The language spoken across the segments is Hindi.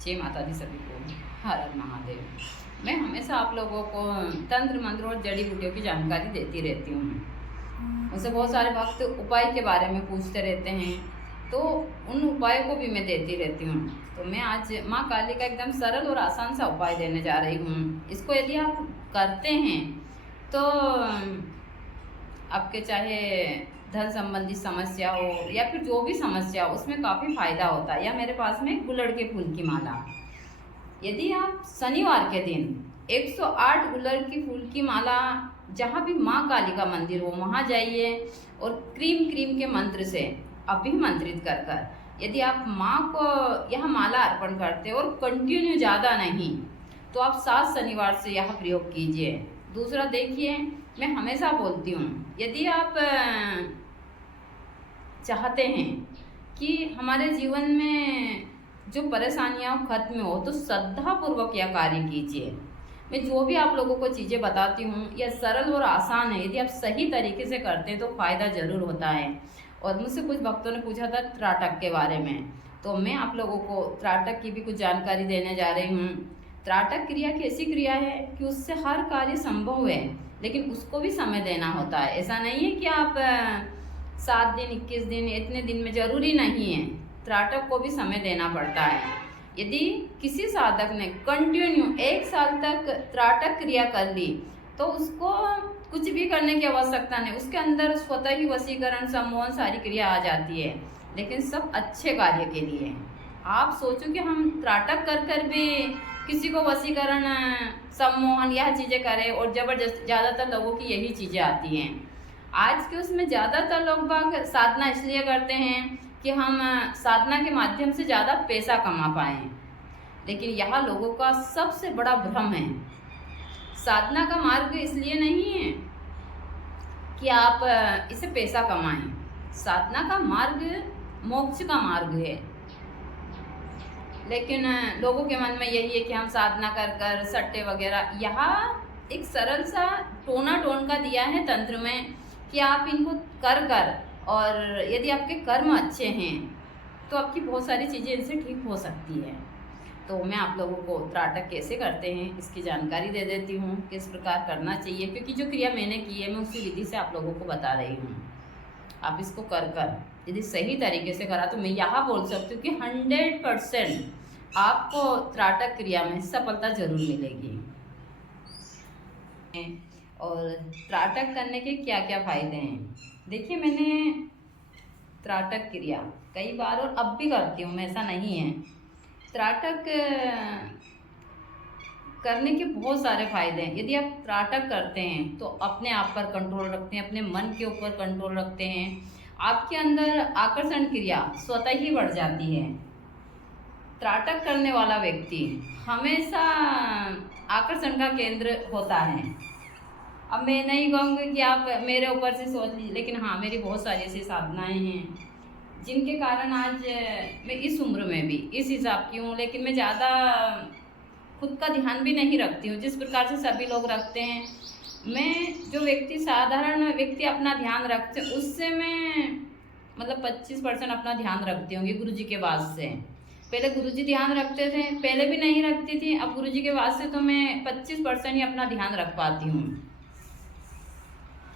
जय माता दी सभी को। हर हर महादेव। मैं हमेशा आप लोगों को तंत्र मंत्र और जड़ी बूटियों की जानकारी देती रहती हूँ। मुझसे बहुत सारे भक्त उपाय के बारे में पूछते रहते हैं, तो उन उपायों को भी मैं देती रहती हूँ। तो मैं आज माँ काली का एकदम सरल और आसान सा उपाय देने जा रही हूँ। इसको यदि आप करते हैं तो आपके चाहे धन संबंधी समस्या हो या फिर जो भी समस्या हो उसमें काफ़ी फायदा होता है। या मेरे पास में गुलड़ के फूल की माला, यदि आप शनिवार के दिन 108 गुलड़ की फूल की माला जहाँ भी माँ काली का मंदिर हो वहाँ जाइए और क्रीम के मंत्र से अभिमंत्रित कर कर यदि आप माँ को यह माला अर्पण करते और कंटिन्यू ज़्यादा नहीं तो आप 7 शनिवार से यह प्रयोग कीजिए। दूसरा देखिए, मैं हमेशा बोलती हूँ, यदि आप चाहते हैं कि हमारे जीवन में जो परेशानियाँ खत्म हो तो श्रद्धापूर्वक यह कार्य कीजिए। मैं जो भी आप लोगों को चीज़ें बताती हूँ यह सरल और आसान है, यदि आप सही तरीके से करते हैं तो फ़ायदा ज़रूर होता है। और मुझसे कुछ भक्तों ने पूछा था त्राटक के बारे में, तो मैं आप लोगों को त्राटक की भी कुछ जानकारी देने जा रही हूँ। त्राटक क्रिया की ऐसी क्रिया है कि उससे हर कार्य संभव है, लेकिन उसको भी समय देना होता है। ऐसा नहीं है कि आप 7 दिन 21 दिन इतने दिन में ज़रूरी नहीं है, त्राटक को भी समय देना पड़ता है। यदि किसी साधक ने कंटिन्यू 1 साल तक त्राटक क्रिया कर ली तो उसको कुछ भी करने की आवश्यकता नहीं, उसके अंदर स्वतः ही वशीकरण सम्मोहन सारी क्रिया आ जाती है, लेकिन सब अच्छे कार्य के लिए। आप सोचो कि हम त्राटक कर कर भी किसी को वशीकरण सम्मोहन यह चीज़ें करें, और ज़बरदस्त ज़्यादातर लोगों की यही चीज़ें आती हैं। आज के उसमें ज़्यादातर लोग बाग साधना इसलिए करते हैं कि हम साधना के माध्यम से ज़्यादा पैसा कमा पाएँ, लेकिन यह लोगों का सबसे बड़ा भ्रम है। साधना का मार्ग इसलिए नहीं है कि आप इसे पैसा कमाएं, साधना का मार्ग मोक्ष का मार्ग है। लेकिन लोगों के मन में यही है कि हम साधना कर कर सट्टे वगैरह, यहाँ एक सरल सा टोन का दिया है तंत्र में कि आप इनको कर कर, और यदि आपके कर्म अच्छे हैं तो आपकी बहुत सारी चीज़ें इनसे ठीक हो सकती है। तो मैं आप लोगों को त्राटक कैसे करते हैं इसकी जानकारी दे देती हूँ, किस प्रकार करना चाहिए, क्योंकि जो क्रिया मैंने की है मैं उसी विधि से आप लोगों को बता रही हूँ। आप इसको कर कर यदि सही तरीके से करा तो मैं यहाँ बोल सकती हूँ कि 100% आपको त्राटक क्रिया में सफलता जरूर मिलेगी। और त्राटक करने के क्या क्या फायदे हैं, देखिए मैंने त्राटक क्रिया कई बार और अब भी करती हूँ, मैं ऐसा नहीं है। त्राटक करने के बहुत सारे फायदे हैं। यदि आप त्राटक करते हैं तो अपने आप पर कंट्रोल रखते हैं, अपने मन के ऊपर कंट्रोल रखते हैं, आपके अंदर आकर्षण क्रिया स्वतः ही बढ़ जाती है। त्राटक करने वाला व्यक्ति हमेशा आकर्षण का केंद्र होता है। अब मैं नहीं कहूँगी कि आप मेरे ऊपर से सोच लीजिए, लेकिन हाँ, मेरी बहुत सारी ऐसी साधनाएं हैं जिनके कारण आज मैं इस उम्र में भी इस हिसाब की हूँ, लेकिन मैं ज़्यादा खुद का ध्यान भी नहीं रखती हूँ जिस प्रकार से सभी लोग रखते हैं। मैं जो व्यक्ति साधारण व्यक्ति अपना ध्यान रखते उससे मैं मतलब 25% अपना ध्यान रखती हूँ गुरुजी के बाद से। पहले गुरुजी ध्यान रखते थे, पहले भी नहीं रखती थी, अब गुरुजी के बाद से तो मैं 25% ही अपना ध्यान रख पाती हूँ।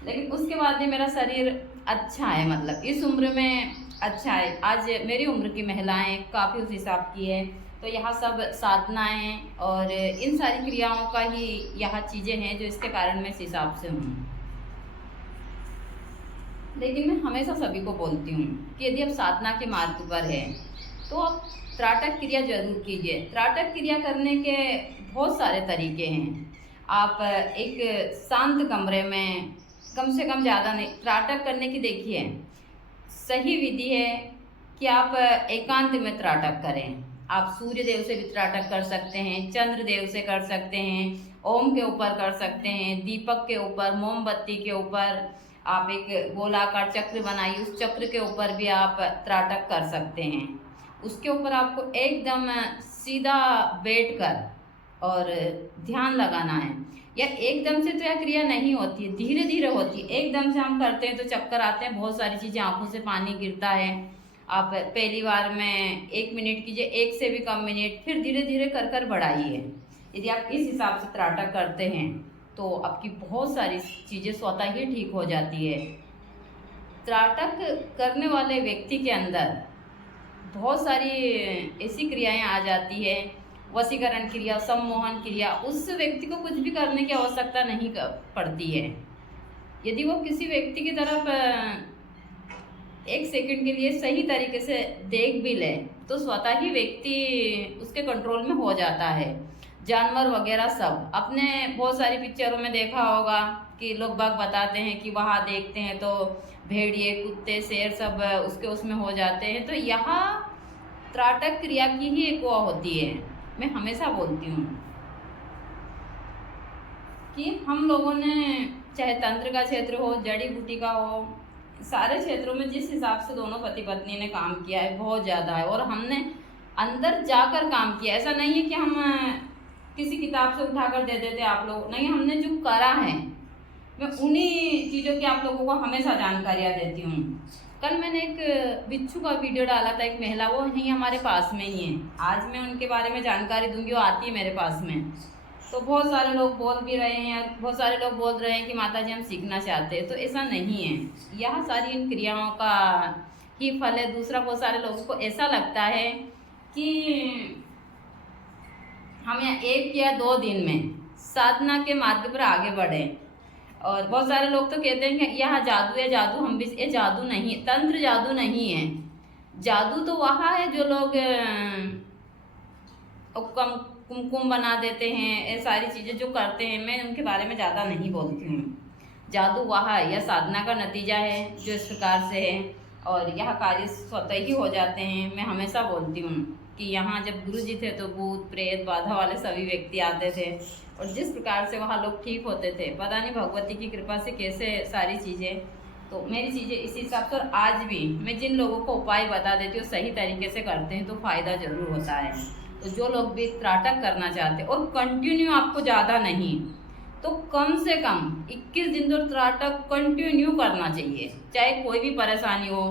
लेकिन उसके बाद भी मेरा शरीर अच्छा है, मतलब इस उम्र में अच्छा है। आज मेरी उम्र की महिलाएं काफ़ी उस हिसाब की है, तो यहाँ सब साधनाएं और इन सारी क्रियाओं का ही यहाँ चीज़ें हैं जो इसके कारण मैं इस हिसाब से हूँ। लेकिन मैं हमेशा सभी को बोलती हूँ कि यदि आप साधना के मार्ग पर है तो आप त्राटक क्रिया जरूर कीजिए। त्राटक क्रिया करने के बहुत सारे तरीके हैं। आप एक शांत कमरे में कम से कम ज़्यादा नहीं, त्राटक करने की देखिए सही विधि है कि आप एकांत में त्राटक करें। आप सूर्य देव से भी त्राटक कर सकते हैं, चंद्र देव से कर सकते हैं, ओम के ऊपर कर सकते हैं, दीपक के ऊपर, मोमबत्ती के ऊपर आप एक गोलाकार चक्र बनाइए, उस चक्र के ऊपर भी आप त्राटक कर सकते हैं। उसके ऊपर आपको एकदम सीधा बैठ कर और ध्यान लगाना है। या एकदम से तो यह क्रिया नहीं होती है, धीरे धीरे होती है। एकदम से हम करते हैं तो चक्कर आते हैं, बहुत सारी चीज़ें, आंखों से पानी गिरता है। आप पहली बार में 1 मिनट कीजिए, 1 से भी कम मिनट, फिर धीरे धीरे कर कर बढ़ाइए। यदि आप इस हिसाब से त्राटक करते हैं तो आपकी बहुत सारी चीज़ें स्वतः ही ठीक हो जाती है। त्राटक करने वाले व्यक्ति के अंदर बहुत सारी ऐसी क्रियाएं आ जाती है, वशीकरण क्रिया, सम्मोहन क्रिया, उस व्यक्ति को कुछ भी करने की आवश्यकता नहीं पड़ती है। यदि वो किसी व्यक्ति की तरफ 1 सेकंड के लिए सही तरीके से देख भी ले तो स्वतः ही व्यक्ति उसके कंट्रोल में हो जाता है। जानवर वगैरह सब, आपने बहुत सारी पिक्चरों में देखा होगा कि लोग बाग बताते हैं कि वहाँ देखते हैं तो भेड़िए, कुत्ते, शेर सब उसमें हो जाते हैं। तो यहाँ त्राटक क्रिया की ही एक वो होती है। मैं हमेशा बोलती हूँ कि हम लोगों ने चाहे तंत्र का क्षेत्र हो, जड़ी बूटी का हो, सारे क्षेत्रों में जिस हिसाब से दोनों पति पत्नी ने काम किया है बहुत ज़्यादा है, और हमने अंदर जाकर काम किया। ऐसा नहीं है कि हम किसी किताब से उठाकर दे देते आप लोग, नहीं, हमने जो करा है मैं उन्हीं चीज़ों की आप लोगों को हमेशा जानकारियाँ देती हूँ। कल मैंने एक बिच्छू का वीडियो डाला था, एक महिला, वो यहीं हमारे पास में ही है। आज मैं उनके बारे में जानकारी दूंगी, वो आती है मेरे पास में। तो बहुत सारे लोग बोल भी रहे हैं, बहुत सारे लोग बोल रहे हैं कि माताजी हम सीखना चाहते हैं, तो ऐसा नहीं है। यह सारी इन क्रियाओं का ही फल है। दूसरा, बहुत सारे लोगों को ऐसा लगता है कि हम यहाँ 1 या 2 दिन में साधना के मार्ग पर आगे बढ़े, और बहुत सारे लोग तो कहते हैं कि यह जादू है, जादू हम भी, ये जादू नहीं, तंत्र जादू नहीं है। जादू तो वहाँ है जो लोग कुमकुम बना देते हैं, ये सारी चीज़ें जो करते हैं, मैं उनके बारे में ज़्यादा नहीं बोलती हूँ। जादू वहाँ है, यह साधना का नतीजा है जो इस प्रकार से है, और यह कार्य स्वतः ही हो जाते हैं। मैं हमेशा बोलती हूँ कि यहाँ जब गुरु जी थे तो भूत प्रेत बाधा वाले सभी व्यक्ति आते थे, और जिस प्रकार से वहाँ लोग ठीक होते थे, पता नहीं भगवती की कृपा से कैसे सारी चीज़ें। तो मेरी चीज़ें इसी हिसाब से, और आज भी मैं जिन लोगों को उपाय बता देती हूँ सही तरीके से करते हैं तो फ़ायदा ज़रूर होता है। तो जो लोग भी त्राटक करना चाहते हैं, और कंटिन्यू, आपको ज़्यादा नहीं तो कम से कम 21 दिन तो त्राटक कंटिन्यू करना चाहिए, चाहे कोई भी परेशानी हो।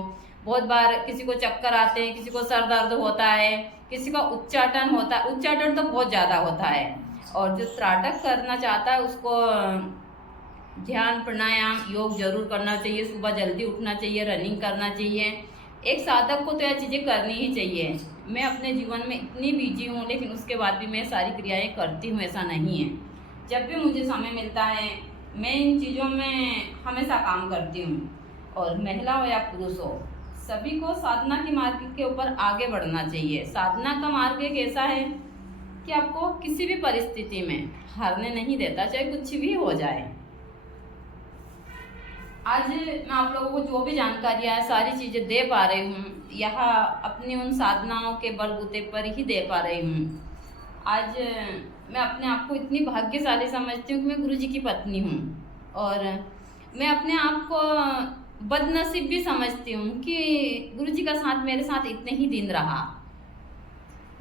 बहुत बार किसी को चक्कर आते हैं, किसी को सर दर्द होता है, किसी का उच्चाटन होता है, उच्चाटन तो बहुत ज़्यादा होता है। और जो त्राटक करना चाहता है उसको ध्यान, प्राणायाम, योग जरूर करना चाहिए। सुबह जल्दी उठना चाहिए, रनिंग करना चाहिए। एक साधक को तो यह चीज़ें करनी ही चाहिए। मैं अपने जीवन में इतनी बिजी हूँ, लेकिन उसके बाद भी मैं सारी क्रियाएं करती हूँ, ऐसा नहीं है। जब भी मुझे समय मिलता है मैं इन चीज़ों में हमेशा काम करती हूँ। और महिला हो या पुरुष हो, सभी को साधना के मार्ग के ऊपर आगे बढ़ना चाहिए। साधना का मार्ग एक ऐसा है कि आपको किसी भी परिस्थिति में हारने नहीं देता, चाहे कुछ भी हो जाए। आज मैं आप लोगों को जो भी जानकारियाँ सारी चीज़ें दे पा रही हूँ, यहाँ अपनी उन साधनाओं के बलबूते पर ही दे पा रही हूँ। आज मैं अपने आप को इतनी भाग्यशाली समझती हूँ कि मैं गुरु जी की पत्नी हूँ, और मैं अपने आप को बदनसीब भी समझती हूँ कि गुरु जी का साथ मेरे साथ इतने ही दिन रहा।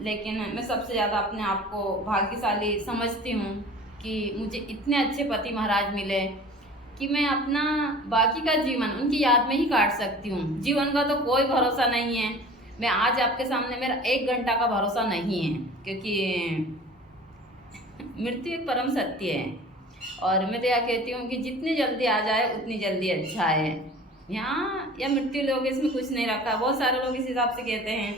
लेकिन मैं सबसे ज़्यादा अपने आप को भाग्यशाली समझती हूँ कि मुझे इतने अच्छे पति महाराज मिले कि मैं अपना बाकी का जीवन उनकी याद में ही काट सकती हूँ। जीवन का तो कोई भरोसा नहीं है। मैं आज आपके सामने, मेरा 1 घंटा का भरोसा नहीं है, क्योंकि मृत्यु एक परम सत्य है। और मैं तो यह कहती हूँ कि जितनी जल्दी आ जाए उतनी जल्दी अच्छा है। यहाँ या मृत्यु लोग, इसमें कुछ नहीं रखा, बहुत सारे लोग इस हिसाब से कहते हैं।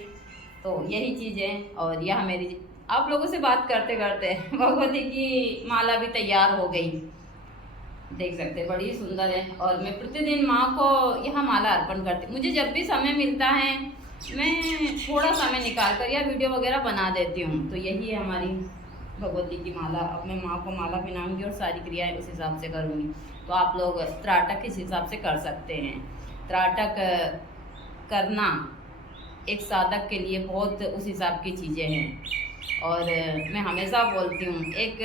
तो यही चीज़ है। और यह मेरी आप लोगों से बात करते करते भगवती की माला भी तैयार हो गई, देख सकते हैं, बड़ी सुंदर है। और मैं प्रतिदिन माँ को यह माला अर्पण करती हूँ। मुझे जब भी समय मिलता है मैं थोड़ा समय निकाल कर यह वीडियो वगैरह बना देती हूँ। तो यही है हमारी भगवती की माला। अब मैं माँ को माला पहनाऊंगी और सारी क्रियाएं उस हिसाब से करूँगी। तो आप लोग त्राटक इस हिसाब से कर सकते हैं। त्राटक करना एक साधक के लिए बहुत उस हिसाब की चीज़ें हैं। और मैं हमेशा बोलती हूँ, एक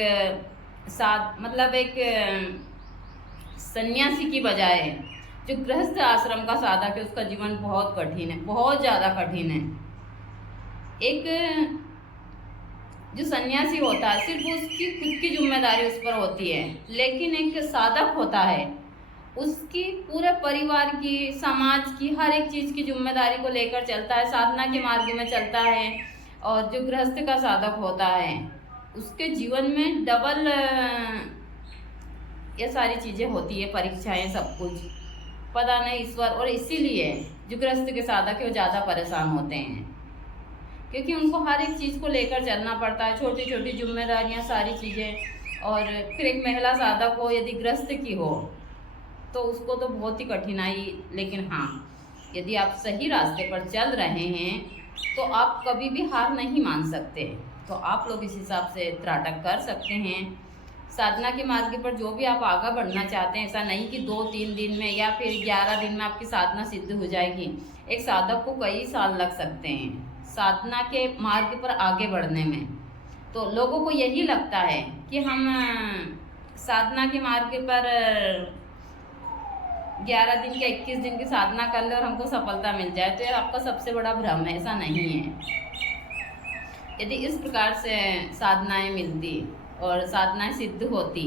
सन्यासी की बजाय जो गृहस्थ आश्रम का साधक है उसका जीवन बहुत कठिन है, बहुत ज़्यादा कठिन है। एक जो सन्यासी होता है सिर्फ उसकी खुद की जिम्मेदारी उस पर होती है, लेकिन एक साधक होता है उसकी पूरे परिवार की, समाज की, हर एक चीज़ की जिम्मेदारी को लेकर चलता है, साधना के मार्ग में चलता है। और जो गृहस्थ का साधक होता है उसके जीवन में डबल ये सारी चीज़ें होती है, परीक्षाएं, सब कुछ पता नहीं ईश्वर। और इसीलिए जो गृहस्थ के साधक है वो ज़्यादा परेशान होते हैं, क्योंकि उनको हर एक चीज़ को लेकर चलना पड़ता है, छोटी छोटी जिम्मेदारियां, सारी चीज़ें। और फिर एक महिला साधक हो यदि गृहस्थ की हो तो उसको तो बहुत ही कठिनाई। लेकिन हाँ, यदि आप सही रास्ते पर चल रहे हैं तो आप कभी भी हार नहीं मान सकते। तो आप लोग इस हिसाब से त्राटक कर सकते हैं। साधना के मार्ग पर जो भी आप आगे बढ़ना चाहते हैं, ऐसा नहीं कि 2-3 दिन में या फिर 11 दिन में आपकी साधना सिद्ध हो जाएगी। एक साधक को कई साल लग सकते हैं साधना के मार्ग पर आगे बढ़ने में। तो लोगों को यही लगता है कि हम साधना के मार्ग पर 11 दिन या 21 दिन की साधना कर ले और हमको सफलता मिल जाए, तो ये आपका सबसे बड़ा भ्रम है। ऐसा नहीं है। यदि इस प्रकार से साधनाएं मिलती और साधनाएं सिद्ध होती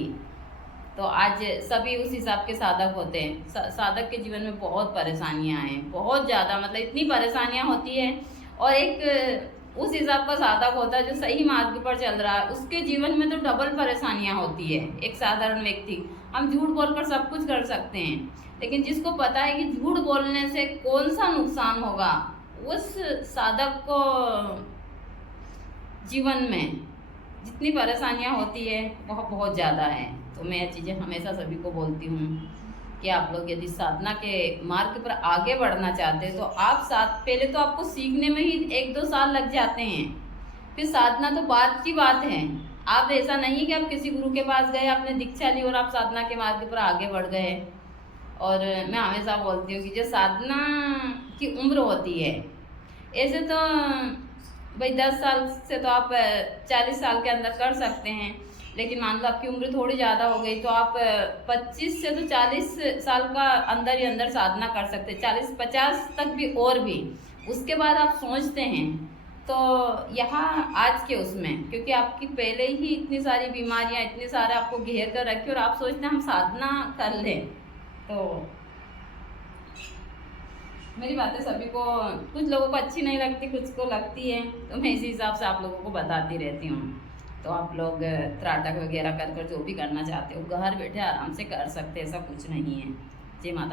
तो आज सभी उस हिसाब के साधक होते हैं। साधक के जीवन में बहुत परेशानियां हैं, बहुत ज़्यादा, मतलब इतनी परेशानियां होती है। और एक उस हिसाब का साधक होता है जो सही मार्ग पर चल रहा है, उसके जीवन में तो डबल परेशानियां होती है। एक साधारण व्यक्ति, हम झूठ बोलकर सब कुछ कर सकते हैं, लेकिन जिसको पता है कि झूठ बोलने से कौन सा नुकसान होगा, उस साधक को जीवन में जितनी परेशानियां होती है वह बहुत ज़्यादा है। तो मैं ये चीज़ें हमेशा सभी को बोलती हूँ कि आप लोग यदि साधना के मार्ग पर आगे बढ़ना चाहते हैं तो आप पहले तो आपको सीखने में ही 1-2 साल लग जाते हैं, फिर साधना तो बाद की बात है। आप ऐसा नहीं कि आप किसी गुरु के पास गए, आपने दीक्षा ली और आप साधना के मार्ग पर आगे बढ़ गए। और मैं हमेशा बोलती हूँ कि जो साधना की उम्र होती है, ऐसे तो भाई 10 साल से तो आप 40 साल के अंदर कर सकते हैं, लेकिन मान लो आपकी उम्र थोड़ी ज़्यादा हो गई तो आप 25 से तो 40 साल का अंदर ही अंदर साधना कर सकते हैं, 40-50 तक भी। और भी उसके बाद आप सोचते हैं तो यहाँ आज के उसमें, क्योंकि आपकी पहले ही इतनी सारी बीमारियाँ, इतने सारे आपको घेर कर रखी और आप सोचते हैं हम साधना कर लें। तो मेरी बातें सभी को, कुछ लोगों को अच्छी नहीं लगती, कुछ को लगती है, तो मैं इसी हिसाब से आप लोगों को बताती रहती हूँ। तो आप लोग त्राटक वगैरह कर जो भी करना चाहते हो घर बैठे आराम से कर सकते, ऐसा कुछ नहीं है। जय माता।